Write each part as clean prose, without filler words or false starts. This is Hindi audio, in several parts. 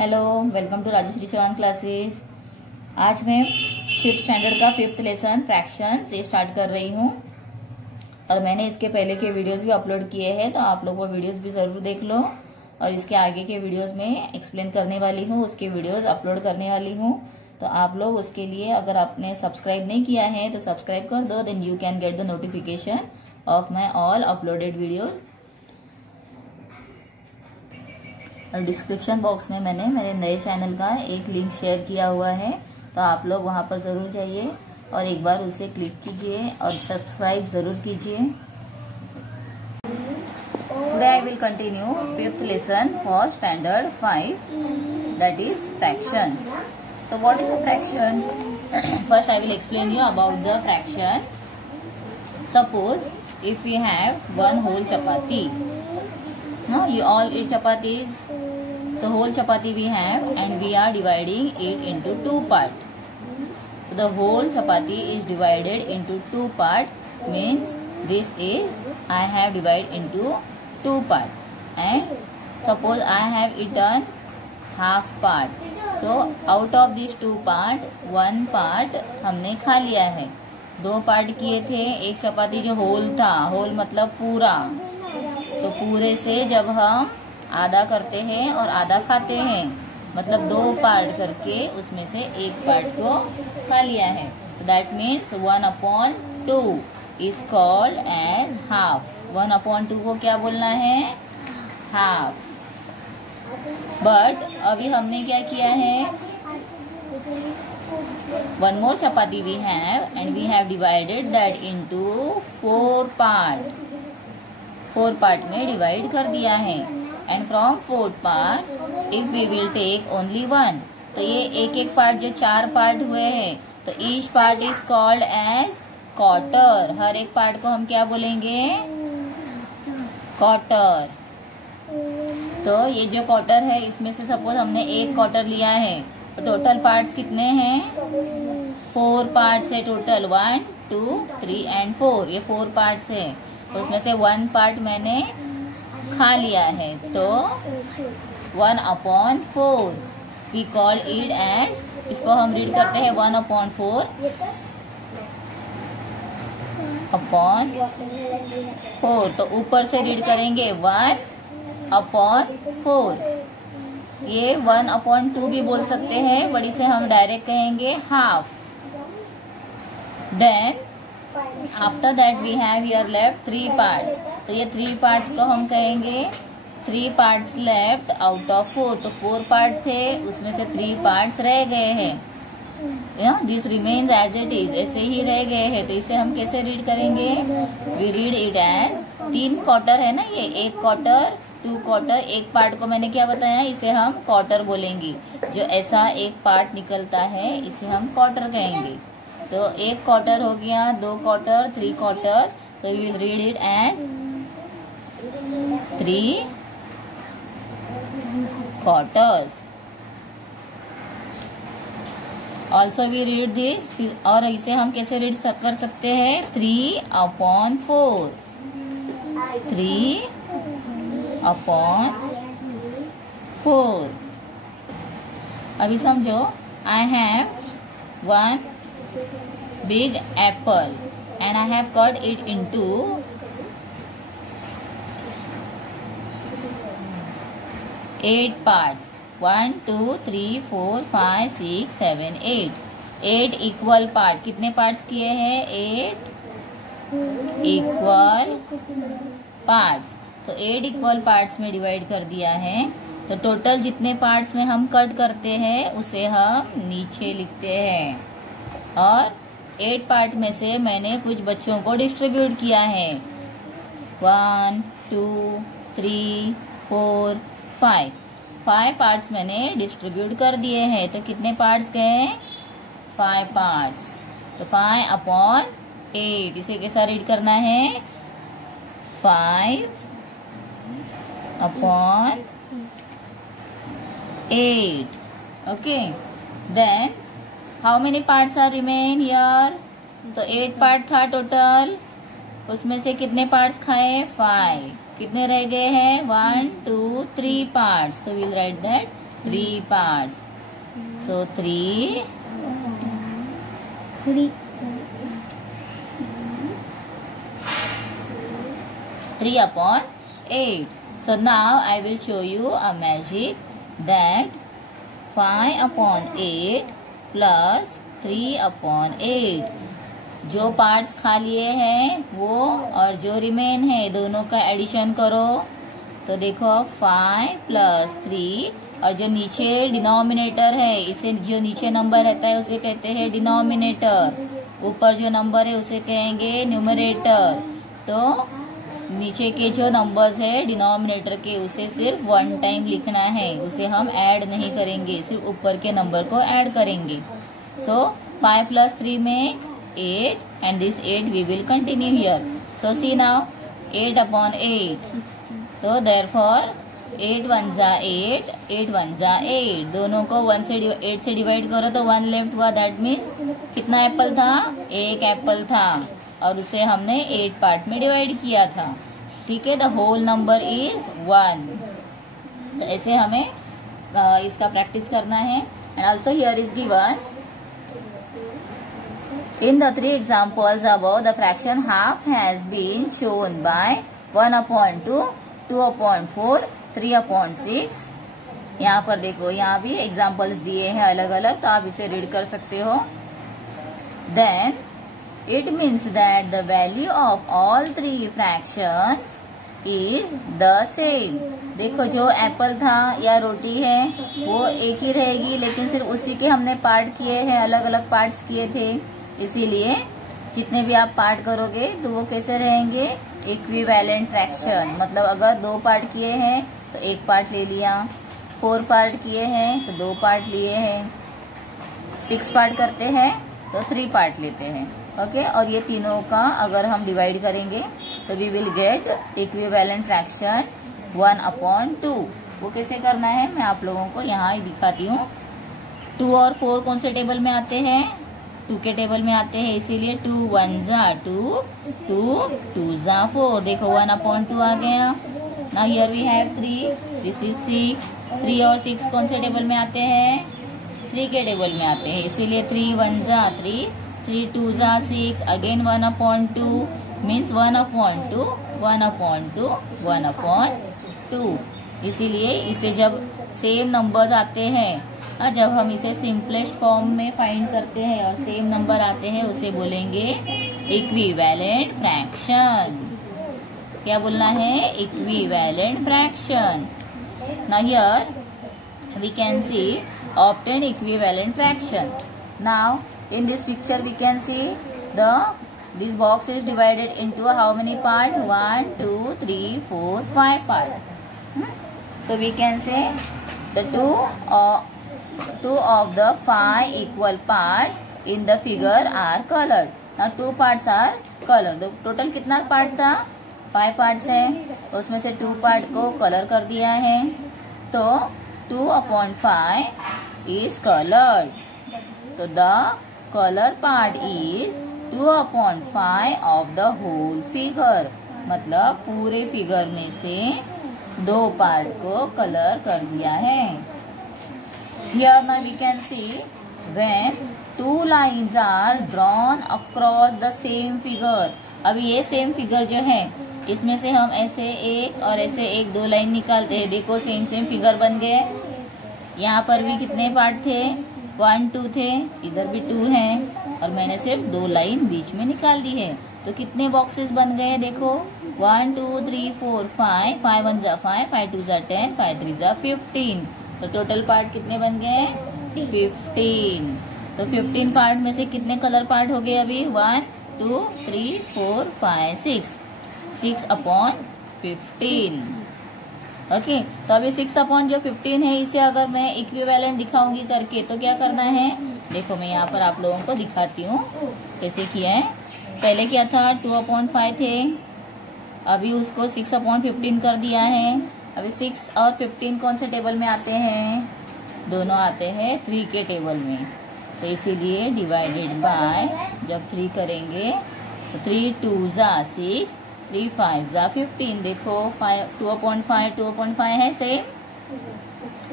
Hello, welcome to Rajshree Chauhan classes. आज मैं 5th स्टैंडर्ड का 5th लेसन फ्रैक्शन से स्टार्ट कर रही हूँ और मैंने इसके पहले के वीडियोस भी अपलोड किए हैं, तो आप लोग वो वीडियोस भी जरूर देख लो। और इसके आगे के वीडियोस में एक्सप्लेन करने वाली हूँ, उसके वीडियोस अपलोड करने वाली हूँ। तो आप लोग उसके लिए अगर आपने सब्सक्राइब नहीं किया है तो सब्सक्राइब कर दो, then you can get the notification of my all uploaded videos. और डिस्क्रिप्शन बॉक्स में मैंने मेरे नए चैनल का एक लिंक शेयर किया हुआ है, तो आप लोग वहां पर जरूर जाइए और एक बार उसे क्लिक कीजिए और सब्सक्राइब जरूर कीजिए। Today I will continue 5th lesson for standard 5, that is fractions. So what is the fraction? First I will explain you about the fraction. Suppose if we have one whole chapati, no, you all eat chapatis. So whole chapati we have and we are dividing it into 2 parts. So the whole chapati is divided into 2 parts, means this is I have divided into 2 parts, and suppose I have eaten half part. So out of these 2 parts, 1 part हमने खा लिया है। 2 पार्ट किए थे, एक चपाती जो होल था, होल मतलब पूरा, तो पूरे से जब हम आधा करते हैं और आधा खाते हैं, मतलब 2 पार्ट करके उसमें से 1 पार्ट को खा लिया है। That means 1/2 is called as half. 1/2 को क्या बोलना है? हाफ। बट अभी हमने क्या किया है? One more chapati we have and we have divided that into 4 part. 4 part में डिवाइड कर दिया है। And from 4th part, if we will take only 1, तो ये एक एक पार्ट जो 4 पार्ट हुए हैं, तो each part is called as quarter। हर एक पार्ट को हम क्या बोलेंगे? क्वार्टर। तो ये जो क्वार्टर है, इसमें से सपोज हमने एक क्वार्टर लिया है, तो टोटल पार्ट्स कितने हैं? 4 पार्ट्स है टोटल। 1, 2, 3 and 4, ये 4 पार्ट्स है। तो उसमें से 1 पार्ट मैंने खा लिया है, तो 1/4 वी कॉल इट एज, इसको हम रीड करते हैं 1/4 तो ऊपर से रीड करेंगे 1/4। ये 1/2 भी बोल सकते हैं, बट इसे हम डायरेक्ट कहेंगे half. Then after that we have here left 3 parts, तो ये 3 पार्ट्स को हम कहेंगे 3 पार्ट्स लेफ्ट आउट ऑफ 4। तो 4 पार्ट थे, उसमें से 3 पार्ट्स रह गए हैं। This remains as it is, ऐसे ही रह गए हैं। तो इसे हम कैसे रीड करेंगे? We read it as 3 quarter है ना, ये 1 क्वार्टर, 2 क्वार्टर। एक पार्ट को मैंने क्या बताया? इसे हम क्वार्टर बोलेंगे। जो ऐसा एक पार्ट निकलता है, इसे हम क्वार्टर कहेंगे। तो 1 क्वार्टर हो गया, 2 quarter, 3 quarter. So we will read it as 3 quarters. Also we read this, और इसे हम कैसे रीड कर सकते हैं? 3/4। 3/4। अभी समझो, I have 1 big apple and I have cut it into 8 parts. 1, 2, 3, 4, 5, 6, 7, 8. 8 equal part. कितने पार्ट्स किए हैं? 8 इक्वल पार्ट्स। तो 8 इक्वल पार्ट्स में डिवाइड कर दिया है। तो टोटल जितने पार्ट्स में हम कट करते हैं, उसे हम नीचे लिखते हैं। और 8 पार्ट में से मैंने कुछ बच्चों को डिस्ट्रीब्यूट किया है। 1, 2, 3, 4, 5। 5 पार्ट्स मैंने डिस्ट्रीब्यूट कर दिए हैं। तो कितने पार्ट्स गए? 5 पार्ट्स। तो 5/8, इसे कैसा रीड करना है? 5/8। Okay, then how many parts are remain here? तो 8 पार्ट था टोटल, उसमें से कितने पार्ट्स खाए? 5। कितने रह गए हैं? 1, 2, 3 पार्ट्स। तो will write that 3 parts. So 3 upon 8. So now I will show you a magic that 5 upon 8 plus 3 upon 8. जो पार्ट्स खा लिए हैं वो और जो रिमेन है दोनों का एडिशन करो। तो देखो 5 प्लस 3 और जो नीचे डिनोमिनेटर है, इसे जो नीचे नंबर रहता है उसे कहते हैं डिनोमिनेटर, ऊपर जो नंबर है उसे कहेंगे न्यूमरेटर। तो नीचे के जो नंबर्स है डिनोमिनेटर के उसे सिर्फ 1 टाइम लिखना है, उसे हम ऐड नहीं करेंगे, सिर्फ ऊपर के नंबर को ऐड करेंगे। सो 5 plus 3 make 8 and this 8 we will continue here. So see now 8 upon 8. तो therefore 8 1 जा 8, 8 1 जा 8, दोनों को 8 से डिवाइड करो तो 1 लेफ्ट हुआ। दैट मीन्स कितना एप्पल था? एक एप्पल था और उसे हमने 8 पार्ट में डिवाइड किया था। ठीक है, द होल नंबर इज 1। तो ऐसे हमें इसका प्रैक्टिस करना है। And also here is given in the 3 examples above the fraction half has been shown by 1 upon 2, 2 upon 4, 3 upon 6। यहाँ पर देखो, यहाँ भी एग्जाम्पल्स दिए हैं अलग अलग, तो आप इसे रीड कर सकते हो। Then it means that the value of all 3 fractions is the same। देखो जो एप्पल था या रोटी है वो एक ही रहेगी, लेकिन सिर्फ उसी के हमने पार्ट किए हैं, अलग अलग पार्ट्स किए थे, इसीलिए जितने भी आप पार्ट करोगे तो वो कैसे रहेंगे? Equivalent fraction. मतलब अगर 2 पार्ट किए हैं तो 1 पार्ट ले लिया, 4 पार्ट किए हैं तो 2 पार्ट लिए हैं, 6 पार्ट करते हैं तो 3 पार्ट लेते हैं। ओके, और ये तीनों का अगर हम डिवाइड करेंगे तो we will get equivalent fraction 1 upon 2। वो कैसे करना है मैं आप लोगों को यहाँ ही दिखाती हूँ। 2 और 4 कौन से टेबल में आते हैं? 2 के टेबल में आते हैं, इसीलिए 2 1 जा 2, 2 2 जा 4। देखो 1 upon 2 आ गया। Now here we have 3, this is 6। 3 और 6 कौन से टेबल में आते हैं? 3 के टेबल में आते हैं, इसीलिए 3 1 जा 3, 3 2 जा 6, again 1 upon 2 means 1 upon 2, 1 upon 2, 1 upon 2। इसीलिए इसे जब सेम नंबर्स आते हैं, जब हम इसे सिंपलेस्ट फॉर्म में फाइंड करते हैं और सेम नंबर आते हैं, उसे बोलेंगे इक्विवेलेंट फ्रैक्शन। क्या बोलना है? Equivalent fraction. Now here we can see obtain equivalent fraction. Now in this picture we can see this box is divided into how many part? 1 2 3 4 5 part। So we can say the two of the 5 equal parts in the figure are colored। Now 2 parts are colored। तो टोटल कितना पार्ट था? 5 parts है, उसमें से 2 पार्ट को कलर कर दिया है, तो 2 upon 5 is colored। तो the color part is 2 upon 5 of the whole figure। मतलब पूरे फिगर में से 2 पार्ट को कलर कर दिया है। Here now we can see when 2 lines are drawn across the same figure। अब ये सेम फिगर जो है इसमें से हम ऐसे एक और ऐसे एक 2 लाइन निकालते हैं। देखो सेम फिगर बन गए। यहाँ पर भी कितने पार्ट थे? 1 2 थे, इधर भी 2 हैं और मैंने सिर्फ 2 लाइन बीच में निकाल दी है। तो कितने बॉक्सेस बन गए? देखो 1 2 3 4 5, 5 1 जा 5, 5 2 जा 10, 5 3 जा 15। तो टोटल पार्ट कितने बन गए? 15। तो 15 पार्ट में से कितने कलर पार्ट हो गए अभी? 1 2 3 4 5 6 upon 15। ओके, तो अभी 6 upon जो 15 है इसे अगर मैं इक्विवेलेंट दिखाऊंगी करके तो क्या करना है? देखो मैं यहाँ पर आप लोगों को दिखाती हूँ कैसे किया है। पहले क्या था? 2 upon 5 थे, अभी उसको 6 upon 15 कर दिया है। अभी 6 और 15 कौन से टेबल में आते हैं? दोनों आते हैं 3 के टेबल में। तो इसीलिए डिवाइडेड बाय जब 3 करेंगे तो 3 2 जा 6, 3 5 जा 15। देखो 2 upon 5 2 upon 5 है सेम,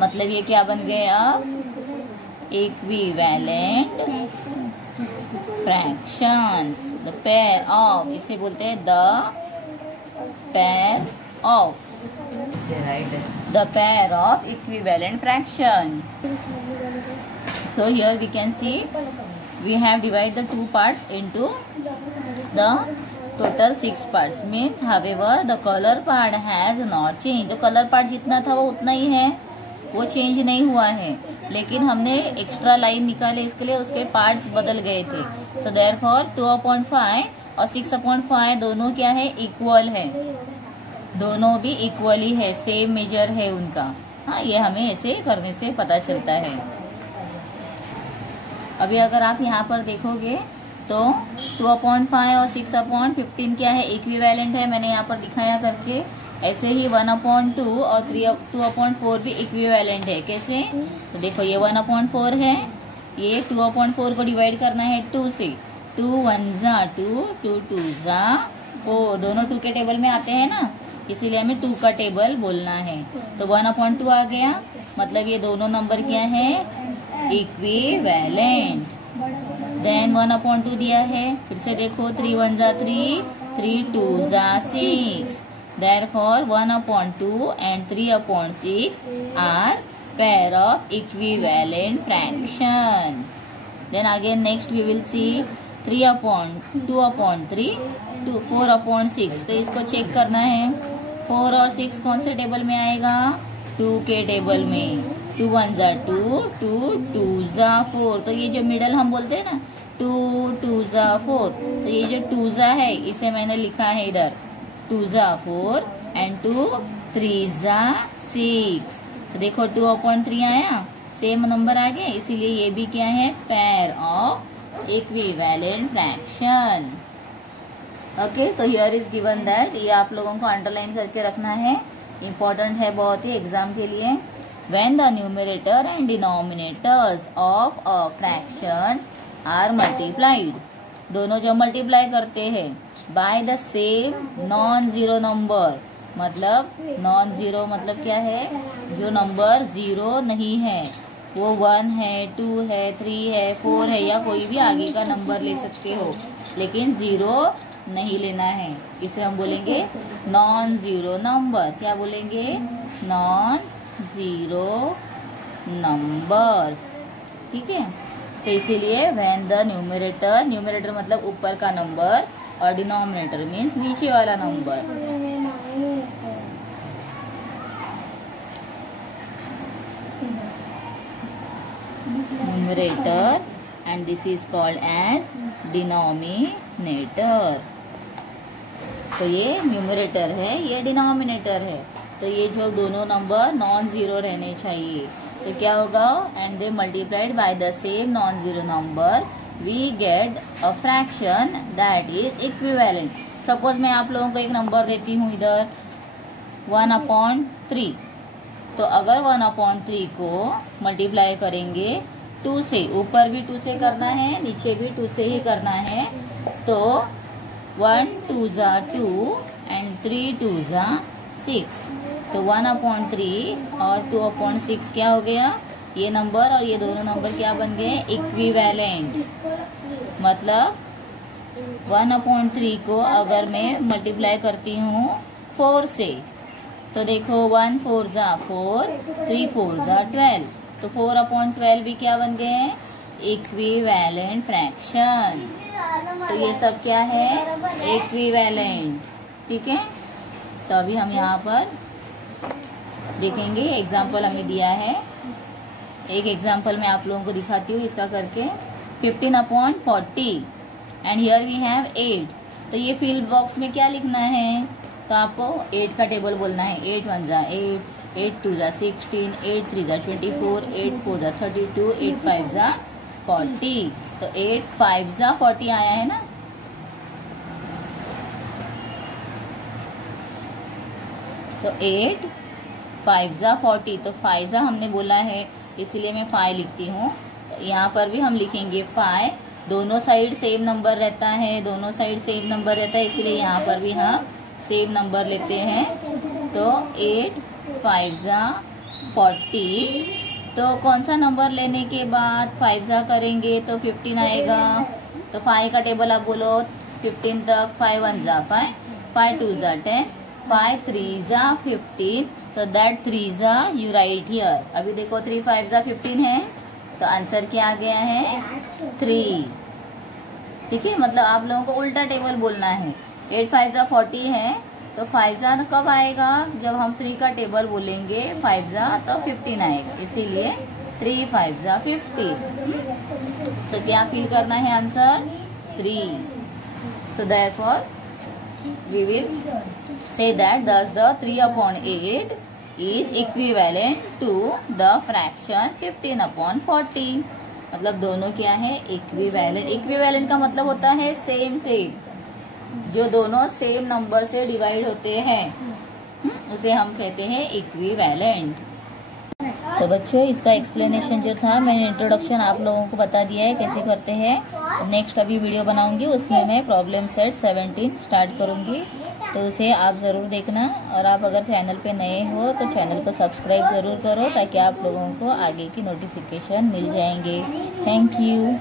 मतलब ये क्या बन गया? Equivalent fractions. The pair of, इसे बोलते हैं the pair of, the pair of equivalent fraction. So here we can see we have divided the two parts into the total 6 parts. Means however the color part has not changed. तो कलर पार्ट जितना था वो उतना ही है, वो चेंज नहीं हुआ है, लेकिन हमने एक्स्ट्रा लाइन निकाले इसके लिए, उसके पार्ट्स बदल गए थे। So therefore 2/5 और 6/5 दोनों क्या है? इक्वल है, दोनों भी इक्वल ही है, सेम मेजर है उनका। हाँ, ये हमें ऐसे करने से पता चलता है। अभी अगर आप यहाँ पर देखोगे तो 2/5 और 6/15 क्या है? इक्विवेलेंट है, मैंने यहाँ पर दिखाया करके। ऐसे ही 1/2 और 2/4 भी इक्विवेलेंट है। कैसे? तो देखो ये 1/4 है, ये 2/4 को डिवाइड करना है 2 से। 2 1 जा 2, 2 2 जा 4, दोनों 2 के टेबल में आते हैं ना, इसीलिए हमें 2 का टेबल बोलना है। तो 1/2 आ गया, मतलब ये दोनों नंबर क्या है? इक्विवेलेंट। देन 1/2 दिया है, फिर से देखो 3 1 जा 3, 3 2 जा 6। Therefore 1/2 and 3/6 are pair of equivalent fraction. Then again next we will see 2/3 to 4/6। तो इसको चेक करना है, 4 और 6 कौन से टेबल में आएगा? 2 के टेबल में। 2 1 जा 2, 2 2 जा 4। तो ये जो मिडल हम बोलते हैं ना, 2 2 जा 4, तो ये जो 2 जा है इसे मैंने लिखा है इधर 2 जा 4 एंड 2 3 जा 6। तो देखो 2/3 आया, सेम नंबर आ गया, इसीलिए ये भी क्या है? Pair of equivalent fraction. Okay, तो हियर इज गिवन दैट, ये आप लोगों को अंडरलाइन करके रखना है, इम्पोर्टेंट है बहुत ही एग्जाम के लिए। When the numerator and denominators of a fraction are multiplied, दोनों जब मल्टीप्लाई करते हैं by the same non-zero number, मतलब नॉन जीरो मतलब क्या है? जो नंबर जीरो नहीं है, वो 1 है, 2 है, 3 है, 4 है, या कोई भी आगे का नंबर ले सकते हो, लेकिन जीरो नहीं लेना है। इसे हम बोलेंगे नॉन जीरो नंबर। क्या बोलेंगे? Non zero numbers. ठीक है, तो इसीलिए व्हेन द न्यूमरेटर मतलब ऊपर का नंबर, और डिनोमिनेटर मीन्स नीचे वाला number. Numerator and this is called as denominator. तो ये न्यूमरेटर है, ये डिनोमिनेटर है। तो ये जो दोनों नंबर नॉन जीरो रहने चाहिए, तो क्या होगा? And they multiplied by the same non zero number we get a fraction that is equivalent. Suppose मैं आप लोगों को एक नंबर देती हूँ इधर 1/3, तो अगर 1/3 को मल्टीप्लाई करेंगे 2 से, ऊपर भी 2 से करना है, नीचे भी 2 से ही करना है, तो 1 2 जा 2 एंड 3 2 जा 6। तो 1/3 और 2/6 क्या हो गया? ये नंबर और ये दोनों नंबर क्या बन गए? इक्विवेलेंट। मतलब 1/3 को अगर मैं मल्टीप्लाई करती हूँ 4 से, तो देखो 1 4 जा 4, 3 4 जा 12, तो 4/12 भी क्या बन गए? Equivalent fraction. तो ये सब क्या है? इक्विवेलेंट। ठीक है, तो अभी हम यहाँ पर देखेंगे, एग्जाम्पल हमें दिया है, एक एग्जाम्पल मैं आप लोगों को दिखाती हूँ इसका करके। 15/40 एंड हियर वी हैव 8। तो ये फील्ड बॉक्स में क्या लिखना है? तो आपको 8 का टेबल बोलना है। 8 1 जा 8, 8 2 जा 16, 8 3 जा 24, 8 4 जा 32, 8 5 जा 40। तो 8 5 जा 40 आया है ना। तो 8 5 जा 40, तो 5 जा हमने बोला है, इसीलिए मैं 5 लिखती हूँ। यहाँ पर भी हम लिखेंगे 5, दोनों साइड सेम नंबर रहता है, दोनों साइड सेम नंबर रहता है, इसलिए यहाँ पर भी हम सेम नंबर लेते हैं। तो 8 5 जा 40। तो कौन सा नंबर लेने के बाद 5 जा करेंगे तो 15 आएगा। तो 5 का टेबल आप बोलो 15 तक। 5 1 जा 5, 5 2 जा 10, 5 3 जा 15। सो दैट 3 जा यू राइट हियर। अभी देखो 3 5 जा 15 है, तो आंसर क्या आ गया है 3। ठीक है, मतलब आप लोगों को उल्टा टेबल बोलना है। 8 5 जा 40 है, तो 5 जा कब आएगा, जब हम 3 का टेबल बोलेंगे 5 जा तो 15 आएगा, इसीलिए 3 5 जा 15। तो क्या फिल करना है answer 3। So therefore we will say that thus the 3/8 is equivalent to the fraction 15/40। मतलब दोनों क्या है इक्विवेलेंट। इक्विवेलेंट का मतलब होता है सेम सेम, जो दोनों सेम नंबर से डिवाइड होते हैं उसे हम कहते हैं इक्विवेलेंट। तो बच्चों इसका एक्सप्लेनेशन जो था, मैंने इंट्रोडक्शन आप लोगों को बता दिया है कैसे करते हैं। नेक्स्ट अभी वीडियो बनाऊंगी, उसमें मैं प्रॉब्लम सेट 17 स्टार्ट करूंगी, तो उसे आप ज़रूर देखना। और आप अगर चैनल पे नए हो तो चैनल को सब्सक्राइब ज़रूर करो, ताकि आप लोगों को आगे की नोटिफिकेशन मिल जाएंगे। Thank you.